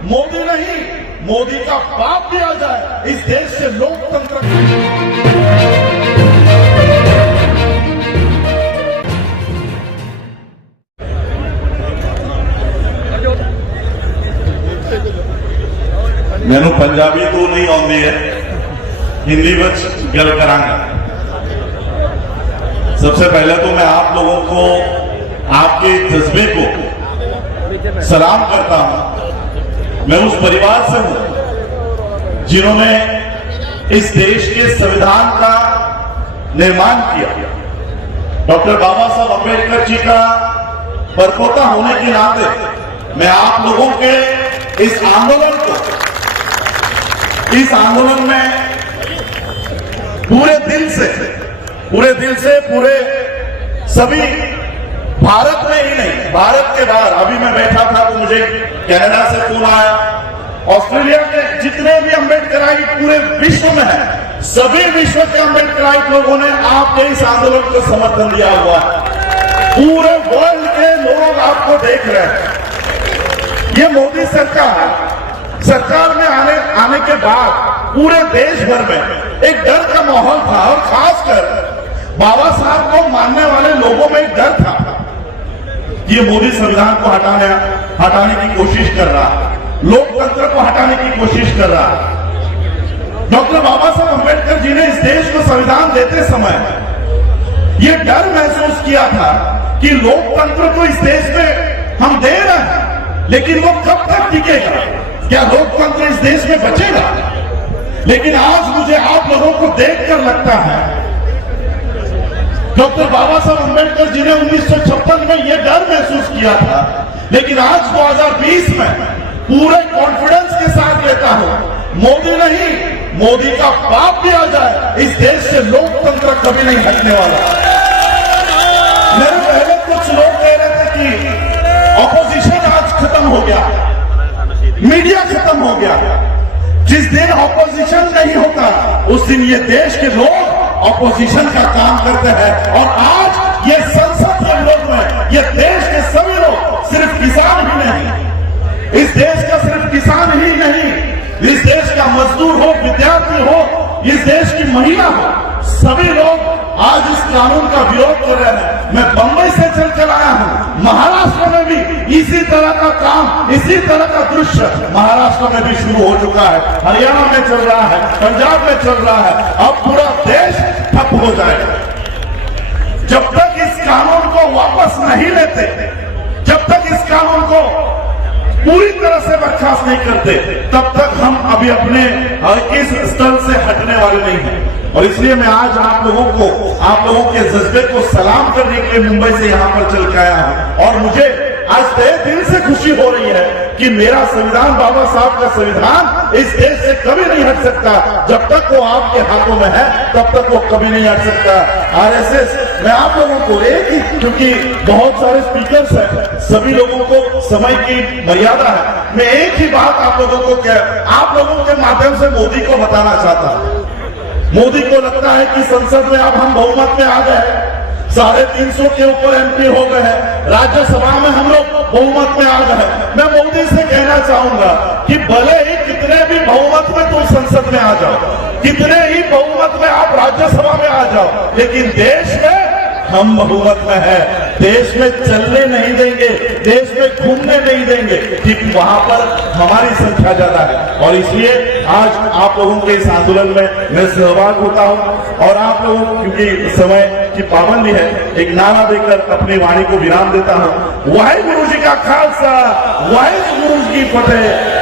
मोदी नहीं, मोदी का बाप भी आ जाए, इस देश से लोकतंत्र मैनू पंजाबी तो नहीं आती है, हिंदी में गल करांगा। सबसे पहले तो मैं आप लोगों को आपके जज्बे को सलाम करता हूं। मैं उस परिवार से हूं जिन्होंने इस देश के संविधान का निर्माण किया। डॉक्टर बाबा साहब अम्बेडकर जी का परपोता होने के नाते मैं आप लोगों के इस आंदोलन में पूरे दिल से पूरे सभी भारत में ही नहीं, भारत के बाहर, अभी मैं बैठा था तो मुझे कनाडा से फोन आया, ऑस्ट्रेलिया के जितने भी अम्बेडकराई पूरे विश्व में है, सभी विश्व के अम्बेडकराई लोगों ने आपके इस आंदोलन को समर्थन दिया हुआ है। पूरे वर्ल्ड के लोग आपको देख रहे हैं। ये मोदी सरकार में आने के बाद पूरे देश भर में एक डर का माहौल था, और खासकर बाबा साहब को मानने वाले लोगों में एक डर था कि ये मोदी संविधान को हटाने की कोशिश कर रहा है, लोकतंत्र को हटाने की कोशिश कर रहा है। डॉक्टर बाबा साहब अम्बेडकर जी ने इस देश को संविधान देते समय ये डर महसूस किया था कि लोकतंत्र को इस देश में हम दे रहे हैं, लेकिन वो कब तक टिकेगा, क्या लोकतंत्र इस देश में बचेगा। लेकिन आज मुझे आप लोगों को देखकर लगता है डॉक्टर बाबा साहब अम्बेडकर जी ने 1956 में यह डर महसूस किया था, लेकिन आज 2020 में पूरे कॉन्फिडेंस के साथ लेता हूं, मोदी नहीं, मोदी का बाप भी आ जाए, इस देश से लोकतंत्र कभी नहीं हटने वाला। मेरे पहले कुछ लोग कह रहे थे कि ऑपोजिशन आज खत्म हो गया, मीडिया खत्म हो गया। जिस दिन ऑपोजिशन नहीं होता उस दिन ये देश के लोग ऑपोजिशन का काम करते हैं, और आज ये संसद के लोग में ये देश के सभी लोग, सिर्फ किसान ही नहीं, इस देश का सिर्फ किसान ही नहीं, इस देश का मजदूर हो, विद्यार्थी हो, इस देश की महिला हो, सभी लोग आज इस कानून का विरोध कर रहे हैं। मैं बंबई से चल आया हूं, महाराष्ट्र में भी इसी तरह का काम, इसी तरह का दृश्य महाराष्ट्र में भी शुरू हो चुका है, हरियाणा में चल रहा है, पंजाब में चल रहा है। अब पूरा देश ठप हो जाएगा। जब तक इस कानून को वापस नहीं लेते, जब तक इस कानून को पूरी तरह से बर्खास्त नहीं करते, तब तक हम अभी अपने इस स्थल से हटने वाले नहीं हैं। और इसलिए मैं आज आप लोगों के जज्बे को सलाम करने के लिए मुंबई से यहाँ पर चल के आया हूँ। और मुझे आज तहे दिल से खुशी हो रही है कि मेरा संविधान, बाबा साहब का संविधान इस देश से कभी नहीं हट सकता। जब तक वो आपके हाथों में है तब तक वो कभी नहीं हट सकता। आरएसएस, मैं आप लोगों को एक ही, क्योंकि बहुत सारे स्पीकर्स हैं, सभी लोगों को समय की मर्यादा है, मैं एक ही बात आप लोगों के माध्यम से मोदी को बताना चाहता हूं। मोदी को लगता है कि संसद में अब हम बहुमत में आ गए, 350 के ऊपर एमपी हो गए हैं, राज्यसभा में हम लोग बहुमत में आ गए। मैं मोदी से कहना चाहूंगा कि भले ही कितने भी बहुमत में तुम संसद में आ जाओ, कितने ही बहुमत में आप राज्यसभा में आ जाओ, लेकिन देश में हम बहुमत में है, देश में चलने नहीं देंगे, देश में घूमने नहीं देंगे, क्योंकि वहां पर हमारी संख्या ज्यादा है। और इसलिए आज आप लोगों के इस आंदोलन में मैं सहभाग होता हूं, और आप लोगों, क्योंकि समय की पाबंदी है, एक नारा देकर अपनी वाणी को विराम देता हूं। वाहिगुरु जी का खालसा, वाहिगुरु जी की फतेह।